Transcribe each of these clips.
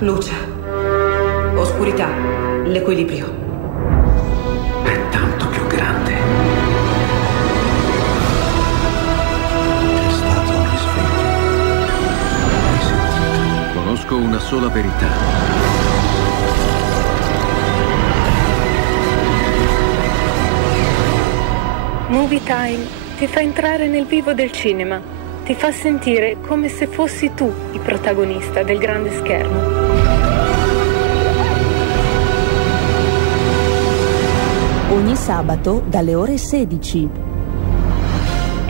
Luce, oscurità, l'equilibrio. È tanto più grande. È stato un risveglio. Hai sentito? Conosco una sola verità. Movie Time ti fa entrare nel vivo del cinema, ti fa sentire come se fossi tu il protagonista del grande schermo. Ogni sabato dalle ore 16.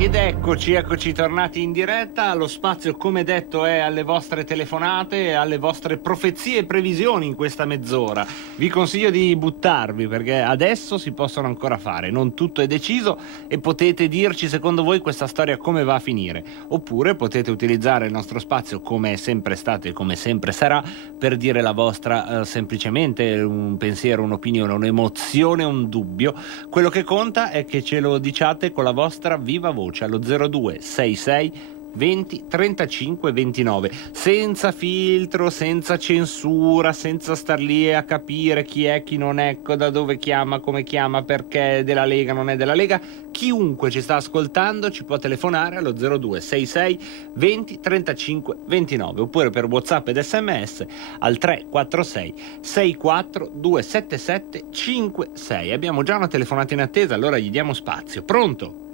Ed eccoci tornati in diretta. Lo spazio, come detto, è alle vostre telefonate, alle vostre profezie e previsioni in questa mezz'ora. Vi consiglio di buttarvi, perché adesso si possono ancora fare, non tutto è deciso, e potete dirci secondo voi questa storia come va a finire. Oppure potete utilizzare il nostro spazio, come è sempre stato e come sempre sarà, per dire la vostra, semplicemente un pensiero, un'opinione, un'emozione, un dubbio. Quello che conta è che ce lo diciate con la vostra viva voce allo 0266 20 35 29, senza filtro, senza censura, senza star lì a capire chi è, chi non è, da dove chiama, come chiama, perché è della Lega, non è della Lega. Chiunque ci sta ascoltando ci può telefonare allo 0266 20 35 29, oppure per WhatsApp ed SMS al 346 64 277 56. Abbiamo già una telefonata in attesa, allora gli diamo spazio. Pronto?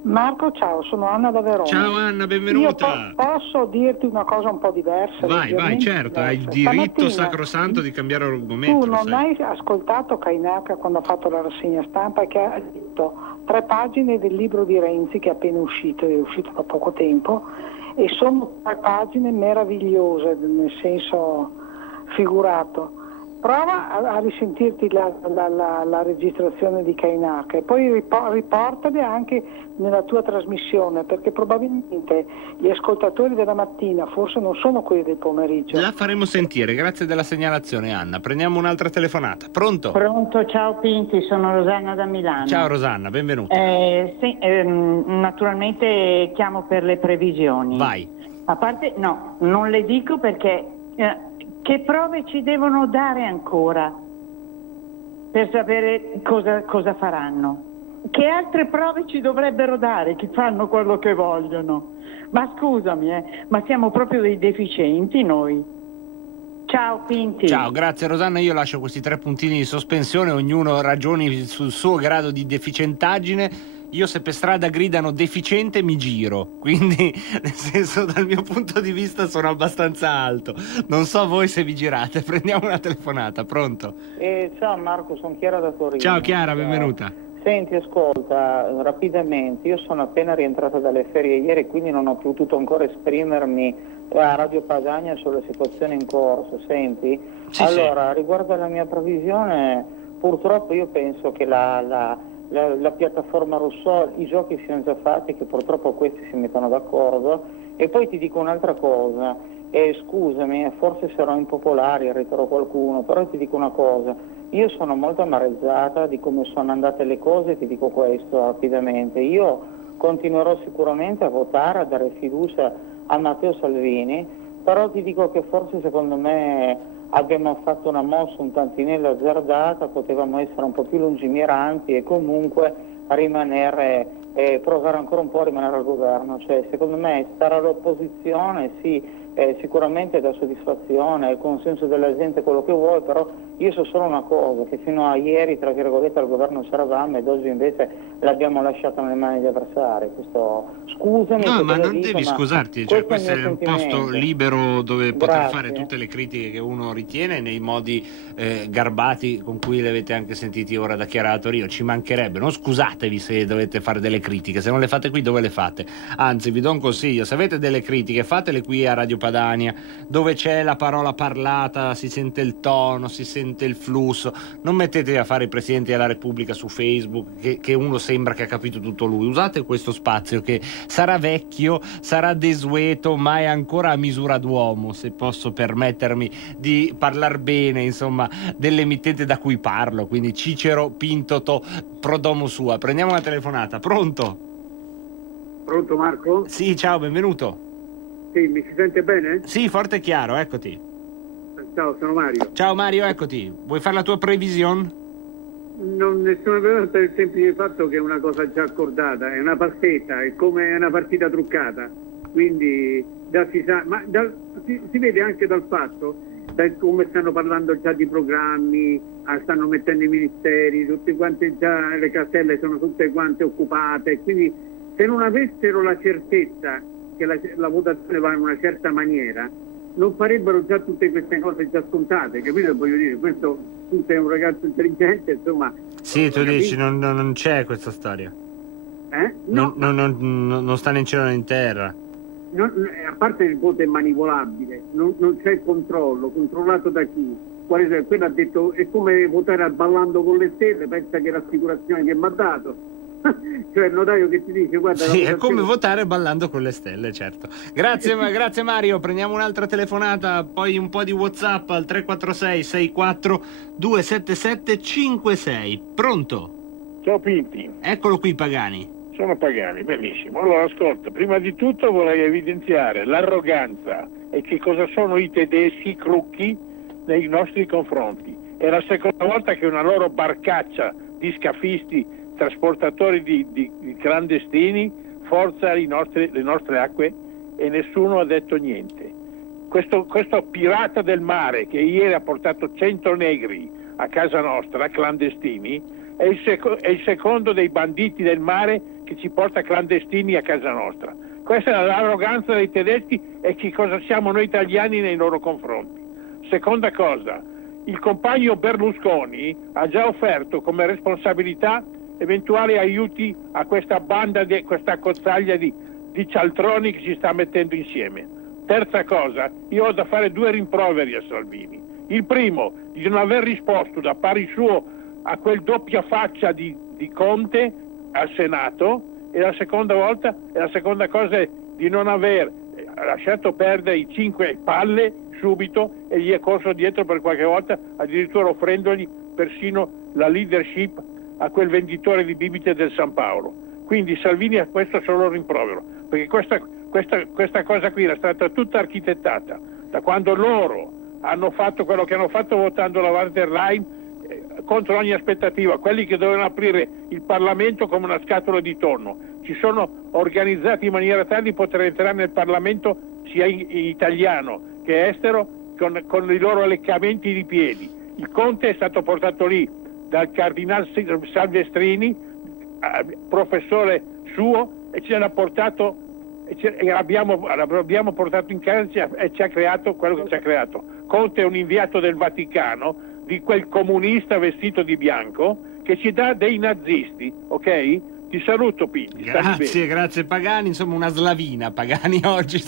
Marco, ciao, sono Anna da Verona. Ciao Anna, benvenuta. Io posso dirti una cosa un po' diversa? Vai, certo, hai il diritto sacrosanto di cambiare argomento. Tu non hai ascoltato Cainarca quando ha fatto la rassegna stampa, che ha detto 3 pagine del libro di Renzi che è appena uscito, è uscito da poco tempo, e sono 3 pagine meravigliose, nel senso figurato. Prova a risentirti la registrazione di Cainarca e poi riportali anche nella tua trasmissione, perché probabilmente gli ascoltatori della mattina forse non sono quelli del pomeriggio. La faremo sentire, grazie della segnalazione Anna. Prendiamo un'altra telefonata. Pronto? Pronto, ciao Pinti, sono Rosanna da Milano. Ciao Rosanna, benvenuta. Naturalmente chiamo per le previsioni. Vai. A parte, no, non le dico perché... che prove ci devono dare ancora per sapere cosa faranno? Che altre prove ci dovrebbero dare che fanno quello che vogliono? Ma scusami, ma siamo proprio dei deficienti noi. Ciao Pinti. Ciao, grazie Rosanna, io lascio questi 3 puntini di sospensione, ognuno ragioni sul suo grado di deficientaggine. Io se per strada gridano deficiente mi giro, quindi nel senso dal mio punto di vista sono abbastanza alto. Non so voi se vi girate. Prendiamo una telefonata, pronto? Ciao Marco, sono Chiara da Torino. Ciao Chiara, benvenuta. Senti, ascolta, rapidamente, io sono appena rientrata dalle ferie ieri, quindi non ho potuto ancora esprimermi a Radio Padania sulla situazione in corso. Senti? Sì, allora, riguardo alla mia previsione, purtroppo io penso che la piattaforma Rousseau, i giochi siano già fatti, che purtroppo questi si mettono d'accordo. E poi ti dico un'altra cosa, scusami, forse sarò impopolare, irriterò qualcuno, però ti dico una cosa, io sono molto amarezzata di come sono andate le cose, ti dico questo rapidamente. Io continuerò sicuramente a votare, a dare fiducia a Matteo Salvini, però ti dico che forse secondo me abbiamo fatto una mossa un tantinello azzardata, potevamo essere un po' più lungimiranti e comunque provare ancora un po' a rimanere al governo. Cioè, secondo me stare all'opposizione sì, sicuramente dà soddisfazione, il consenso della gente, quello che vuoi, però io so solo una cosa, che fino a ieri tra virgolette al governo c'eravamo ed oggi invece l'abbiamo lasciato nelle mani degli avversari. Questo, scusami. No, ma non devi scusarti, cioè, questo è un posto libero dove poter fare tutte le critiche che uno ritiene nei modi garbati con cui le avete anche sentiti ora da Chiara da Torino. Ci mancherebbe, non scusatevi se dovete fare delle critiche, se non le fate qui dove le fate? Anzi, vi do un consiglio, se avete delle critiche fatele qui a Radio Padania, dove c'è la parola parlata, si sente il tono, si sente il flusso. Non mettetevi a fare i presidenti della Repubblica su Facebook che uno sembra che ha capito tutto lui. Usate questo spazio che sarà vecchio, sarà desueto, ma è ancora a misura d'uomo, se posso permettermi di parlar bene, insomma, dell'emittente da cui parlo, quindi Cicero Pintoto Prodomo sua. Prendiamo una telefonata. Pronto? Pronto Marco? Sì, ciao, benvenuto. Sì, mi si sente bene? Sì, forte e chiaro, eccoti. ciao, sono Mario. Ciao Mario, eccoti. Vuoi fare la tua previsione? Non nessuna presenza per il semplice fatto che è una cosa già accordata, è una partita, è come una partita truccata, quindi già si sa, ma si vede anche dal fatto, da come stanno parlando già di programmi, stanno mettendo i ministeri, tutte quante già le caselle sono tutte quante occupate, quindi se non avessero la certezza che la votazione va in una certa maniera, non farebbero già tutte queste cose già scontate, capito? Voglio dire, questo tu sei un ragazzo intelligente, insomma. Sì, tu dici non c'è questa storia. No. Non sta né in cielo né in terra. A parte il voto è manipolabile, non c'è il controllo, controllato da chi? Quello ha detto è come votare ballando con le stelle, pensa che è l'assicurazione che mi ha dato. Cioè il notaio che ti dice guarda, sì, è come votare ballando con le stelle, certo. Grazie Mario, prendiamo un'altra telefonata, poi un po' di WhatsApp al 346 64 277 56. Pronto? Ciao Pinti. Eccolo qui Pagani. Sono Pagani, benissimo. Allora ascolta, prima di tutto vorrei evidenziare l'arroganza e che cosa sono i tedeschi crucchi nei nostri confronti. È la seconda volta che una loro barcaccia di scafisti trasportatori di clandestini forza le nostre acque e nessuno ha detto niente. Questo pirata del mare che ieri ha portato 100 negri a casa nostra, clandestini, è il secondo dei banditi del mare che ci porta clandestini a casa nostra. Questa è l'arroganza dei tedeschi e che cosa siamo noi italiani nei loro confronti. Seconda cosa, il compagno Berlusconi ha già offerto come responsabilità eventuali aiuti a questa banda, questa accozzaglia di cialtroni che si sta mettendo insieme. Terza cosa, io ho da fare 2 rimproveri a Salvini. Il primo, di non aver risposto da pari suo a quel doppia faccia di Conte al Senato, e la seconda cosa è di non aver lasciato perdere i 5 palle subito e gli è corso dietro per qualche volta, addirittura offrendogli persino la leadership a quel venditore di bibite del San Paolo. Quindi Salvini ha questo solo rimprovero, perché questa cosa qui era stata tutta architettata da quando loro hanno fatto quello che hanno fatto votando la van der Leyen contro ogni aspettativa, quelli che dovevano aprire il Parlamento come una scatola di tonno. Ci sono organizzati in maniera tale di poter entrare nel Parlamento sia in italiano che estero con i loro leccamenti di piedi. Il Conte è stato portato lì dal cardinal Salvestrini, professore suo, e ce l'ha portato e l'abbiamo portato in casa e ci ha creato quello che ci ha creato. Conte è un inviato del Vaticano di quel comunista vestito di bianco che ci dà dei nazisti, ok? Ti saluto Pinti. Grazie Pagani, insomma una slavina Pagani oggi,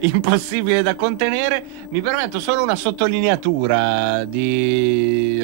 impossibile da contenere. Mi permetto solo una sottolineatura di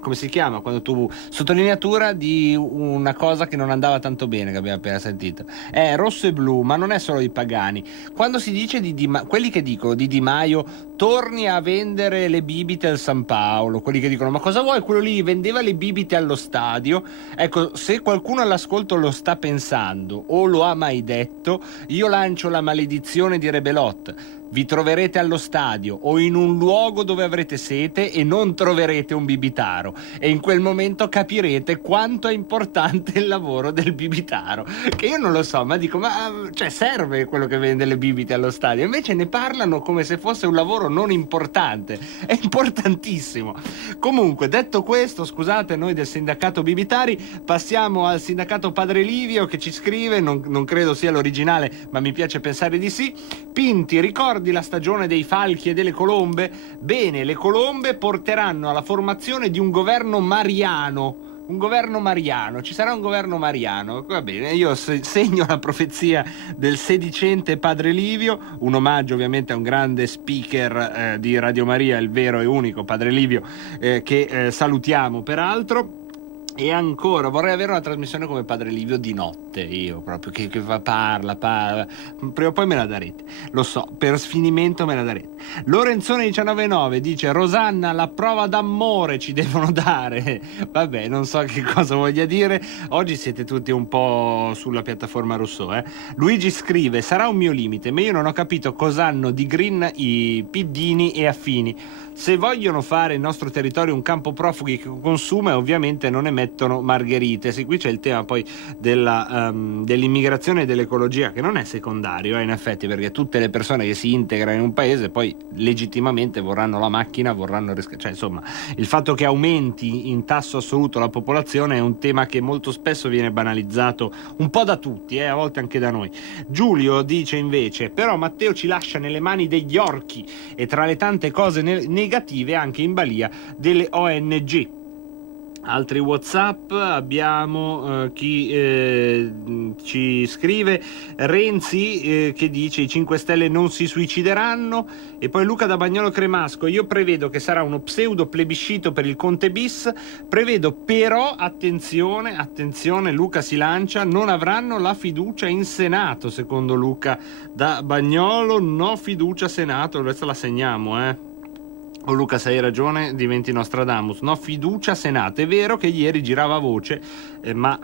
come si chiama quando tu sottolineatura di una cosa che non andava tanto bene che abbiamo appena sentito. È rosso e blu, ma non è solo i Pagani. Quando si dice quelli che dicono di Di Maio torni a vendere le bibite al San Paolo, quelli che dicono ma cosa vuoi, quello lì vendeva le bibite allo stadio. Ecco, se qualcuno all'ascolto lo sta pensando o lo ha mai detto, io lancio la maledizione di Rebelot: vi troverete allo stadio o in un luogo dove avrete sete e non troverete un bibitaro, e in quel momento capirete quanto è importante il lavoro del bibitaro, che io non lo so, ma dico cioè serve quello che vende le bibite allo stadio, invece ne parlano come se fosse un lavoro non importante. È importantissimo. Comunque, detto questo, scusate, noi del sindacato bibitari passiamo al sindacato Padre Livio che ci scrive, non credo sia l'originale ma mi piace pensare di sì. Pinti, ricordi la stagione dei falchi e delle colombe? Bene, le colombe porteranno alla formazione di un governo mariano. Ci sarà un governo mariano. Va bene, io segno la profezia del sedicente Padre Livio, un omaggio ovviamente a un grande speaker di Radio Maria, il vero e unico Padre Livio, che salutiamo peraltro. E ancora, vorrei avere una trasmissione come Padre Livio di notte, io proprio, che parla, prima o poi me la darete, lo so, per sfinimento me la darete. Lorenzone 199 dice: Rosanna, la prova d'amore ci devono dare. Vabbè, non so che cosa voglia dire, oggi siete tutti un po' sulla piattaforma Rousseau, Luigi scrive: sarà un mio limite, ma io non ho capito cosa hanno di green i piddini e affini. Se vogliono fare il nostro territorio un campo profughi che consuma, ovviamente non emettono margherite. Sì, qui c'è il tema poi dell'immigrazione e dell'ecologia, che non è secondario, in effetti, perché tutte le persone che si integrano in un paese poi legittimamente vorranno la macchina, cioè insomma, il fatto che aumenti in tasso assoluto la popolazione è un tema che molto spesso viene banalizzato un po' da tutti, a volte anche da noi. Giulio dice invece: però Matteo ci lascia nelle mani degli orchi e tra le tante cose negative anche in balia delle ONG. Altri WhatsApp, abbiamo chi ci scrive: Renzi che dice i 5 Stelle non si suicideranno. E poi Luca da Bagnolo Cremasco: io prevedo che sarà uno pseudo plebiscito per il Conte bis, prevedo però, attenzione Luca si lancia, non avranno la fiducia in Senato. Secondo Luca da Bagnolo, no fiducia Senato, questa la segniamo, Oh Luca, se hai ragione, diventi Nostradamus. No fiducia Senato. È vero che ieri girava voce, ma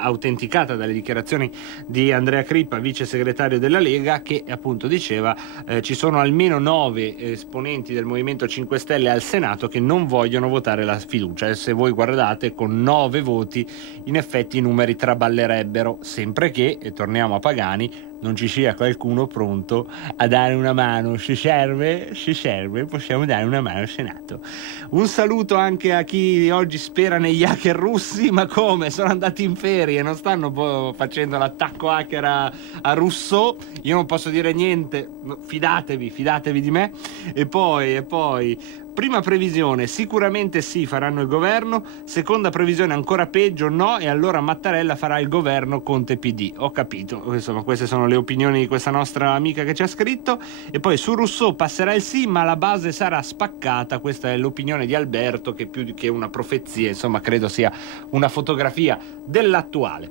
autenticata dalle dichiarazioni di Andrea Crippa, vice segretario della Lega, che appunto diceva ci sono almeno 9 esponenti del Movimento 5 Stelle al Senato che non vogliono votare la fiducia. E se voi guardate, con 9 voti in effetti i numeri traballerebbero, sempre che, e torniamo a Pagani, non ci sia qualcuno pronto a dare una mano. Si serve, possiamo dare una mano al Senato. Un saluto anche a chi oggi spera negli hacker russi, ma come? Sono andati in ferie, non stanno facendo l'attacco hacker a Rousseau. Io non posso dire niente, fidatevi di me. E poi prima previsione, sicuramente sì, faranno il governo. Seconda previsione, ancora peggio, no, e allora Mattarella farà il governo Conte PD. Ho capito, insomma, queste sono le opinioni di questa nostra amica che ci ha scritto. E poi su Rousseau passerà il sì, ma la base sarà spaccata. Questa è l'opinione di Alberto, che più che una profezia, insomma, credo sia una fotografia dell'attuale.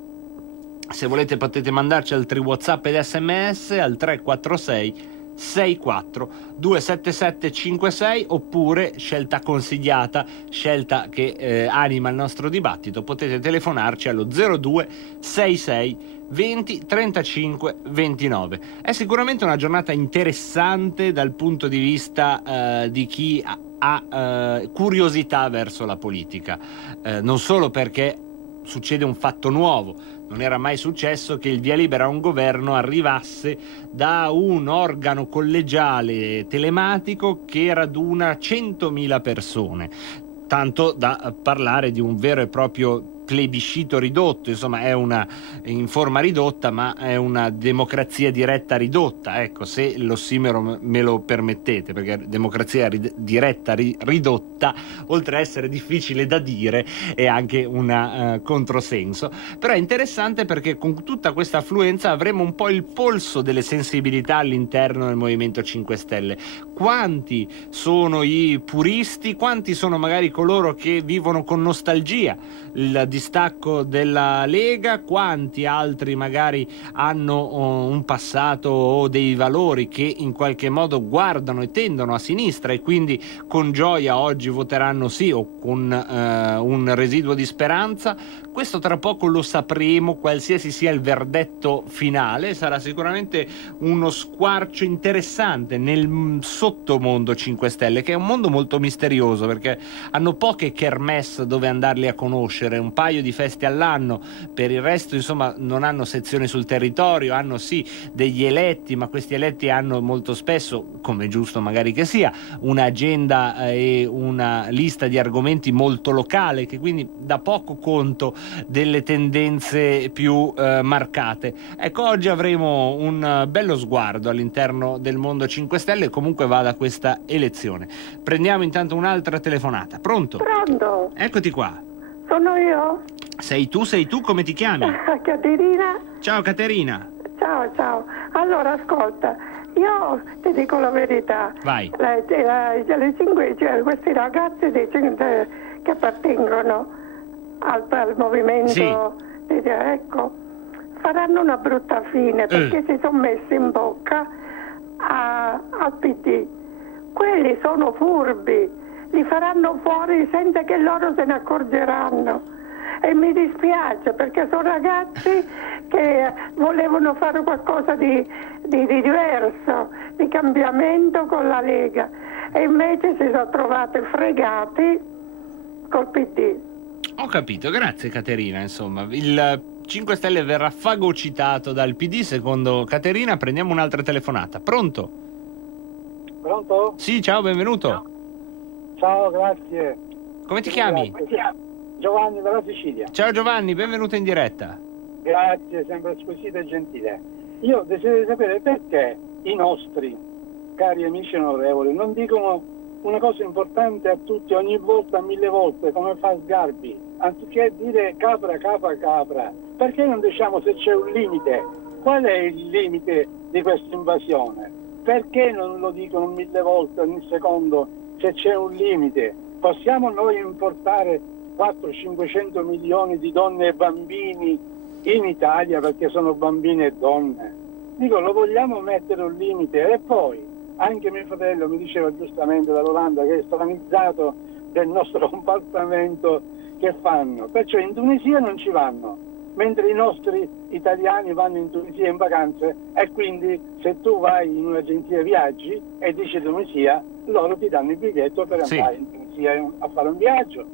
Se volete potete mandarci altri WhatsApp ed SMS al 346 64 277 56, oppure scelta consigliata, scelta che anima il nostro dibattito, potete telefonarci allo 02 66 20 35 29. È sicuramente una giornata interessante dal punto di vista di chi ha curiosità verso la politica, non solo perché succede un fatto nuovo. Non era mai successo che il via libera a un governo arrivasse da un organo collegiale telematico che raduna 100.000 persone, tanto da parlare di un vero e proprio plebiscito ridotto. Insomma, è una in forma ridotta, ma è una democrazia diretta ridotta, ecco, se l'ossimero me lo permettete, perché democrazia diretta ridotta, oltre a essere difficile da dire, è anche un controsenso. Però è interessante perché con tutta questa affluenza avremo un po' il polso delle sensibilità all'interno del Movimento 5 Stelle. Quanti sono i puristi, quanti sono magari coloro che vivono con nostalgia il distacco della Lega, quanti altri magari hanno un passato o dei valori che in qualche modo guardano e tendono a sinistra e quindi con gioia oggi voteranno sì, o con un residuo di speranza. Questo tra poco lo sapremo, qualsiasi sia il verdetto finale. Sarà sicuramente uno squarcio interessante nel sottomondo 5 Stelle, che è un mondo molto misterioso, perché hanno poche kermesse dove andarli a conoscere, un paio di feste all'anno, per il resto insomma non hanno sezioni sul territorio, hanno sì degli eletti, ma questi eletti hanno molto spesso, come è giusto magari che sia, un'agenda e una lista di argomenti molto locale, che quindi dà poco conto delle tendenze più marcate. Ecco, oggi avremo un bello sguardo all'interno del mondo 5 Stelle, comunque va da questa elezione. Prendiamo intanto un'altra telefonata. Pronto? Pronto? Eccoti qua. Sono io? Sei tu, come ti chiami? Caterina. Ciao Caterina. Ciao. Allora, ascolta, io ti dico la verità. Vai. Le 5, cioè, questi ragazzi che appartengono al movimento, Sì. ecco, faranno una brutta fine perché si sono messi in bocca al PD. Quelli sono furbi, li faranno fuori senza che loro se ne accorgeranno. E mi dispiace perché sono ragazzi che volevano fare qualcosa di diverso, di cambiamento con la Lega, e invece si sono trovati fregati col PD. Ho capito, grazie Caterina. Insomma, il 5 Stelle verrà fagocitato dal PD, secondo Caterina. Prendiamo un'altra telefonata. Pronto? Pronto? Sì, ciao, benvenuto. Ciao, grazie. Come ti chiami? Giovanni dalla Sicilia. Ciao Giovanni, benvenuto in diretta. Grazie, sempre squisito e gentile. Io desidero sapere perché i nostri cari amici onorevoli non dicono una cosa importante a tutti ogni volta, 1000 volte, come fa Sgarbi, anziché dire capra, perché non diciamo se c'è un limite? Qual è il limite di questa invasione? Perché non lo dicono 1000 volte ogni secondo se c'è un limite? Possiamo noi importare 400-500 milioni di donne e bambini in Italia perché sono bambine e donne? Dico, lo vogliamo mettere un limite? E poi anche mio fratello mi diceva giustamente dall'Olanda che è stranizzato del nostro comportamento che fanno, perciò in Tunisia non ci vanno, mentre i nostri italiani vanno in Tunisia in vacanze, e quindi se tu vai in un'agenzia viaggi e dici Tunisia, loro ti danno il biglietto per andare in Tunisia a fare un viaggio,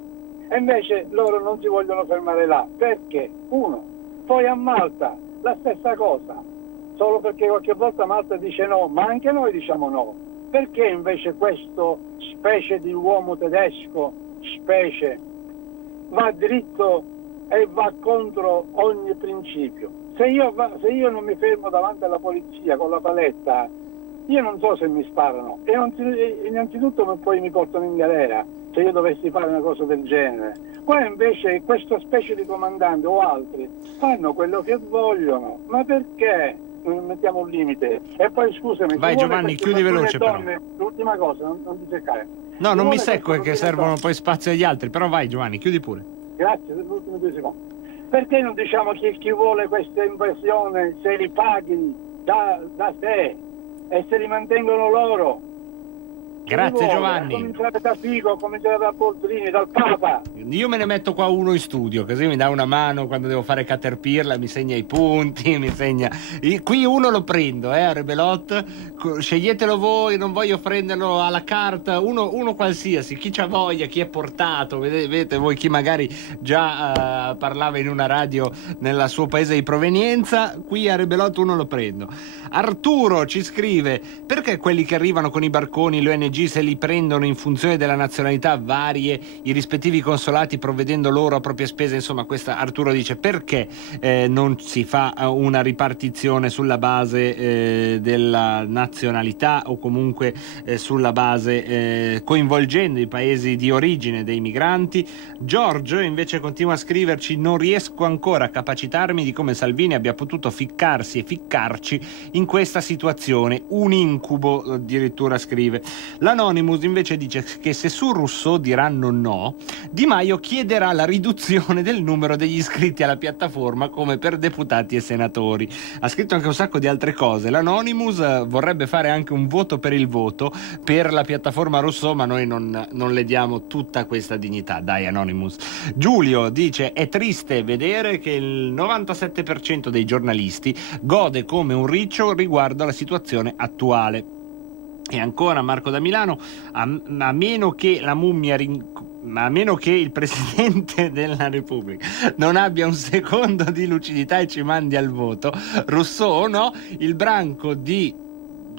e invece loro non si vogliono fermare là. Perché? Uno. Poi a Malta la stessa cosa, solo perché qualche volta Malta dice no, ma anche noi diciamo no. Perché invece questo specie di uomo tedesco, va dritto e va contro ogni principio? Se io non mi fermo davanti alla polizia con la paletta, io non so se mi sparano, e innanzitutto poi mi portano in galera se io dovessi fare una cosa del genere. Qua invece questa specie di comandante o altri fanno quello che vogliono, ma perché non mettiamo un limite? E poi scusami, vai Giovanni, chiudi veloce donne, però. L'ultima cosa, non ti seccare. No, non mi secco, è che servono poi spazio agli altri, però vai Giovanni, chiudi pure. Grazie, per gli ultimi 2 secondi. Perché non diciamo che chi vuole questa invasione se li paghi da sé e se li mantengono loro? Grazie Giovanni. Cominciare da Figo, cominciare da Boldrini, dal Papa. Io me ne metto qua uno in studio, così mi dà una mano quando devo fare Caterpillar, mi segna i punti, mi segna. Qui uno lo prendo, a Rebelot, sceglietelo voi, non voglio prenderlo alla carta, uno qualsiasi, chi c'ha voglia, chi è portato, vedete voi chi magari già parlava in una radio nel suo paese di provenienza, qui a Rebelot uno lo prendo. Arturo ci scrive: perché quelli che arrivano con i barconi, l'ONG, se li prendono in funzione della nazionalità varie, i rispettivi consolati provvedendo loro a proprie spese? Insomma, questa Arturo dice: perché non si fa una ripartizione sulla base della nazionalità, o comunque sulla base coinvolgendo i paesi di origine dei migranti? Giorgio invece continua a scriverci: non riesco ancora a capacitarmi di come Salvini abbia potuto ficcarsi e ficcarci in questa situazione, un incubo, addirittura scrive. L'Anonymous invece dice che se su Rousseau diranno no, Di Maio chiederà la riduzione del numero degli iscritti alla piattaforma, come per deputati e senatori. Ha scritto anche un sacco di altre cose. L'Anonymous vorrebbe fare anche un voto per il voto per la piattaforma Rousseau, ma noi non le diamo tutta questa dignità. Dai Anonymous. Giulio dice: è triste vedere che il 97% dei giornalisti gode come un riccio riguardo alla situazione attuale. E ancora Marco da Milano: a meno che la mummia ma a meno che il Presidente della Repubblica non abbia un secondo di lucidità e ci mandi al voto, Rousseau o no, il branco di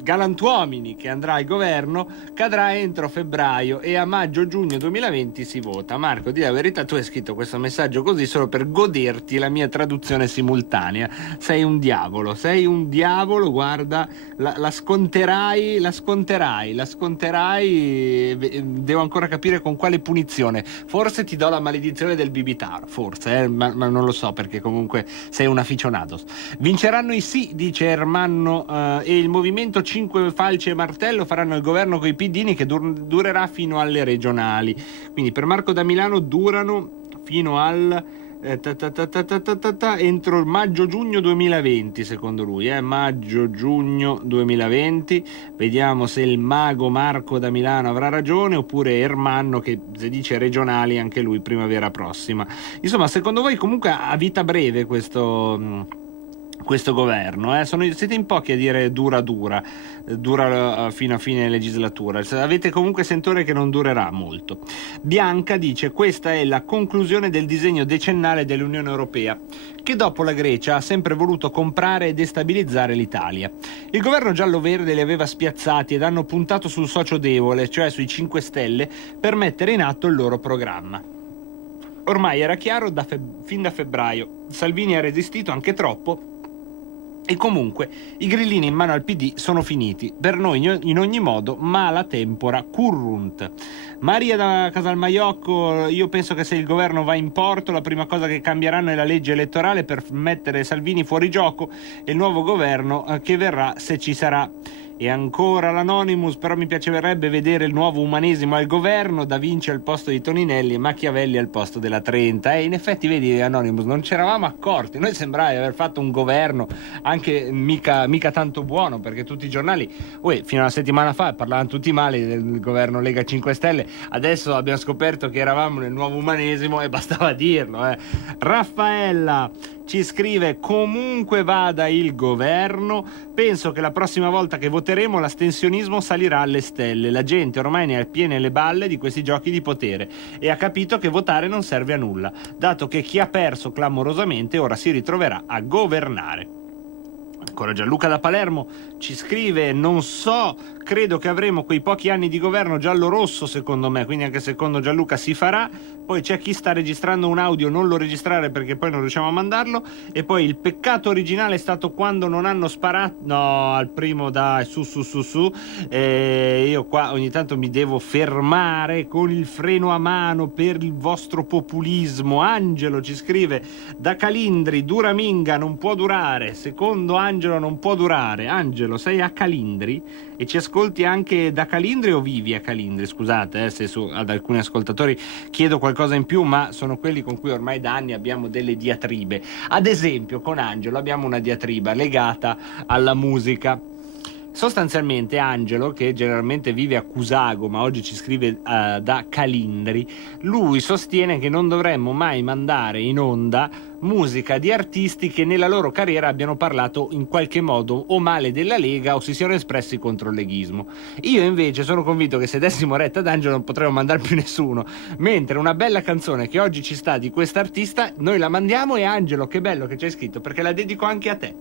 galantuomini che andrà al governo cadrà entro febbraio e a maggio-giugno 2020 si vota. Marco, di la verità, tu hai scritto questo messaggio così solo per goderti la mia traduzione simultanea. Sei un diavolo, guarda, la sconterai, devo ancora capire con quale punizione. Forse ti do la maledizione del bibitaro, forse, ma non lo so, perché comunque sei un aficionados. Vinceranno i sì, dice Ermanno, e il Movimento 5 Falce e Martello faranno il governo coi pidini che durerà fino alle regionali. Quindi per Marco da Milano durano fino al entro il maggio-giugno 2020, secondo lui, maggio-giugno 2020. Vediamo se il mago Marco da Milano avrà ragione, oppure Ermanno che se dice regionali anche lui primavera prossima. Insomma, secondo voi comunque a vita breve questo governo? Siete in pochi a dire dura fino a fine legislatura. Avete comunque sentore che non durerà molto. Bianca dice: questa è la conclusione del disegno decennale dell'Unione Europea, che dopo la Grecia ha sempre voluto comprare e destabilizzare l'Italia. Il governo giallo-verde li aveva spiazzati ed hanno puntato sul socio debole, cioè sui 5 Stelle, per mettere in atto il loro programma. Ormai era chiaro fin da febbraio. Salvini ha resistito anche troppo. E comunque i grillini in mano al PD sono finiti, per noi in ogni modo mala tempora currunt. Maria da Casalmaiocco: io penso che se il governo va in porto la prima cosa che cambieranno è la legge elettorale per mettere Salvini fuori gioco e il nuovo governo che verrà, se ci sarà. E ancora l'Anonymous: però mi piacerebbe vedere il nuovo umanesimo al governo, Da Vinci al posto di Toninelli e Machiavelli al posto della Trenta. E in effetti, vedi, Anonymous, non ci eravamo accorti, noi sembrava di aver fatto un governo anche mica tanto buono, perché tutti i giornali fino a una settimana fa parlavano tutti male del governo Lega 5 Stelle, adesso abbiamo scoperto che eravamo nel nuovo umanesimo e bastava dirlo. Raffaella ci scrive: comunque vada il governo, penso che la prossima volta che voteremo l'astensionismo salirà alle stelle. La gente ormai ne ha piene le balle di questi giochi di potere e ha capito che votare non serve a nulla, dato che chi ha perso clamorosamente ora si ritroverà a governare. Ancora Gianluca da Palermo ci scrive: non so, credo che avremo quei pochi anni di governo giallo-rosso, secondo me, quindi anche secondo Gianluca si farà. Poi c'è chi sta registrando un audio, non lo registrare perché poi non riusciamo a mandarlo. E poi il peccato originale è stato quando non hanno sparato, no, al primo, dai, su. Io qua ogni tanto mi devo fermare con il freno a mano per il vostro populismo. Angelo ci scrive: da Calindri, dura minga, non può durare. Secondo Angelo non può durare. Angelo, sei a Calindri e ci ascolti anche da Calindri o vivi a Calindri? Scusate se ad alcuni ascoltatori chiedo qualcosa in più, ma sono quelli con cui ormai da anni abbiamo delle diatribe. Ad esempio con Angelo abbiamo una diatriba legata alla musica. Sostanzialmente Angelo, che generalmente vive a Cusago ma oggi ci scrive da Calindri, lui sostiene che non dovremmo mai mandare in onda musica di artisti che nella loro carriera abbiano parlato in qualche modo o male della Lega o si siano espressi contro il leghismo. Io invece sono convinto che se dessimo retta ad Angelo non potremmo mandare più nessuno, mentre una bella canzone che oggi ci sta di quest'artista noi la mandiamo. E Angelo, che bello che c'hai scritto, perché la dedico anche a te.